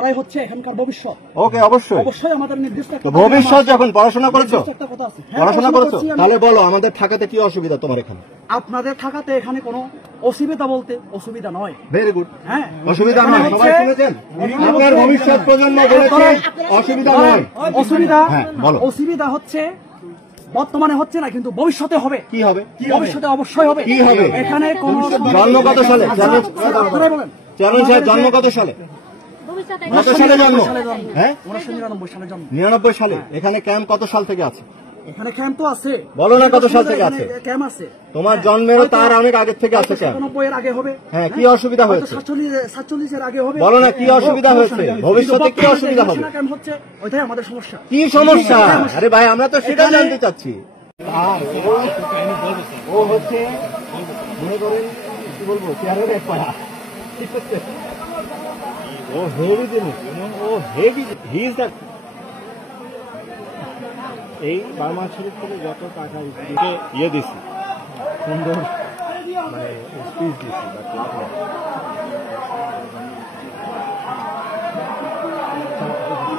আপনারাই হচ্ছে এখানকার ভবিষ্যৎ। ওকে, অবশ্যই অবশ্যই আমাদের নির্দিষ্ট ভবিষ্যৎ। যখন পড়াশোনা করেছো, হ্যাঁ, পড়াশোনা করেছো, তাহলে বলো আমাদের থাকাতে কি অসুবিধা তোমার এখানে? আপনাদের থাকাতে এখানে কোনো অসুবিধা বলতে অসুবিধা নয়। Very good. হ্যাঁ, অসুবিধা নয়। সবাই শুনেছেন? আপনার ভবিষ্যৎ প্রজন্ম বলেছে অসুবিধা নয়। অসুবিধা, হ্যাঁ বলো। অসুবিধা হচ্ছে বর্তমানে হচ্ছে না, কিন্তু ভবিষ্যতে হবে। কি হবে? ভবিষ্যতে অবশ্যই হবে। কি হবে? এখানে কোন জন্ম কত সালে? চেয়ারম্যান সাহেব জন্ম কত সালে? কত সালে জন্ম? হ্যাঁ, 1999 সালে জন্ম। 99 সালে। এখানে ক্যাম্প কত সাল থেকে আছে? এখানে ক্যাম্প তো আছে। বলো না কত সাল থেকে আছে? ক্যাম্প আছে। তোমার জন্মেরও তার অনেক আগে থেকে আছে ক্যাম্প। 97 এর আগে হবে। হ্যাঁ, কি অসুবিধা হয়েছে? 47 এর আগে হবে। বলো না কি অসুবিধা হয়েছে? ভবিষ্যতে কি অসুবিধা হবে? ক্যাম্প হচ্ছে, ওইটাই আমাদের সমস্যা। কি সমস্যা? আরে ভাই, আমরা তো সেটাই জানতে চাচ্ছি। ও হচ্ছে মনে করেন কি বলবো, চেয়ারের এক পাড়া। ও হেভি জিনিস, ও হেভি। He is that. এই বার্মা শরীফ থেকে যত টাকা ইয়ে দিছি, সুন্দর মানে স্পিচ দিছি, বাট লাভ নেই।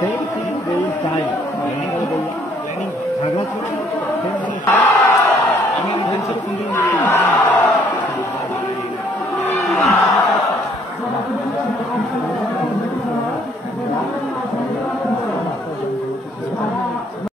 Same thing very time. Planning,